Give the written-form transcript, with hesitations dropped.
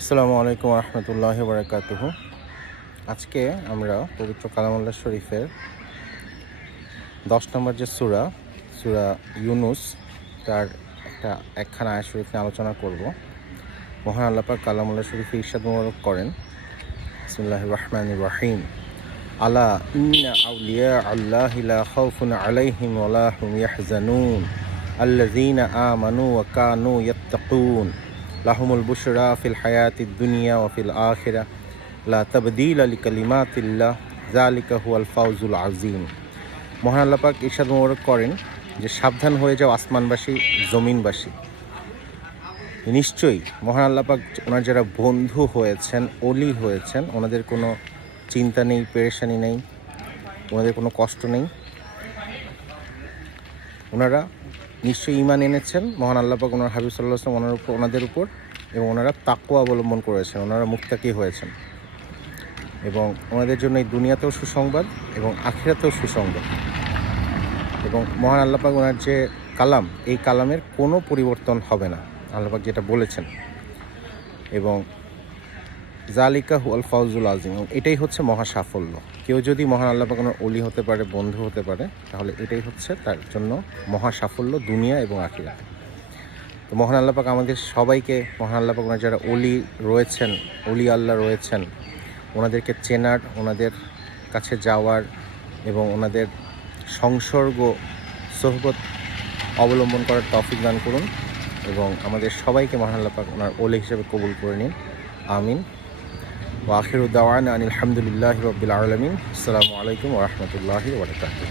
আসসালামু আলাইকুম রহমতুল্লাহি বারাকাতুহু। আজকে আমরা পবিত্র কালামুল্লাহ শরীফের 10 নম্বর যে সূরা ইউনুস, তার একখানা আয়াত শরীফ নিয়ে আলোচনা করব। মহান আল্লাহ পাক কালামুল্লাহ শরীফে ইরশাদ মুবারক করেন, বিসমিল্লাহির রহমানির রহিম, আলা ইন্না আউলিয়া আল্লাহি লা খাউফুন আলাইহিম ওয়া লা হুম ইয়াহজানুন আল্লাযীনা আমানু ওয়া কানু ইয়াত্তাকুন লাহুমুল বুশরা ফিল হায়াতিদ দুনিয়া ওয়া ফিল আখিরাহ লা তাবদীলা লিকালিমাতিল্লাহ যালিকা হুয়াল ফাউজুল আযীম। মহান আল্লাহ পাক ইরশাদ মুবারক করেন যে সাবধান হয়ে যাও আসমানবাসী, জমিনবাসী। নিশ্চয়ই মহান আল্লাহ পাক ওনার যারা বন্ধু হয়েছেন, অলি হয়েছেন, ওনাদের কোনো চিন্তা নেই, পেরেশানি নেই, ওনাদের কোনো কষ্ট নেই। ওনারা নিশ্চয়ই ঈমান এনেছেন মহান আল্লাহ পাক ওনার হাবিব সাল্লাল্লাহু আলাইহি ওয়াসাল্লাম ওনাদের উপর, এবং ওনারা তাকওয়া অবলম্বন করেছেন, ওনারা মুত্তাকি হয়েছেন। এবং ওনাদের জন্য এই দুনিয়াতেও সুসংবাদ এবং আখিরাতেও সুসংবাদ। এবং মহান আল্লাহ পাক ওনার যে কালাম, এই কালামের কোনো পরিবর্তন হবে না, আল্লাহ পাক যেটা বলেছেন। এবং জালিকা হুয়াল ফাউজুল আযীম, এটাই হচ্ছে মহা সাফল্য। কেউ যদি মহান আল্লাহ পাক ওনার অলি হতে পারে, বন্ধু হতে পারে, তাহলে এটাই হচ্ছে তার জন্য মহা সাফল্য দুনিয়া এবং আখিরাতে। তো মহান আল্লাহ পাক আমাদের সবাইকে, মহান আল্লাহ পাক ওনার যারা অলি রয়েছেন, অলি আল্লাহ রয়েছেন, ওনাদেরকে চেনার, ওনাদের কাছে যাওয়ার এবং ওনাদের সংসর্গ সোহবত অবলম্বন করার তৌফিক দান করুন। এবং আমাদের সবাইকে মহান আল্লাহ পাক ওনার অলি হিসেবে কবুল করে নিন, আমিন। ওয়া আখিরু দাওয়ানা আনিল হামদুলিল্লাহি রাব্বিল আলামিন। আসসালামু আলাইকুম ওয়া রাহমাতুল্লাহি ওয়া বারাকাতুহু।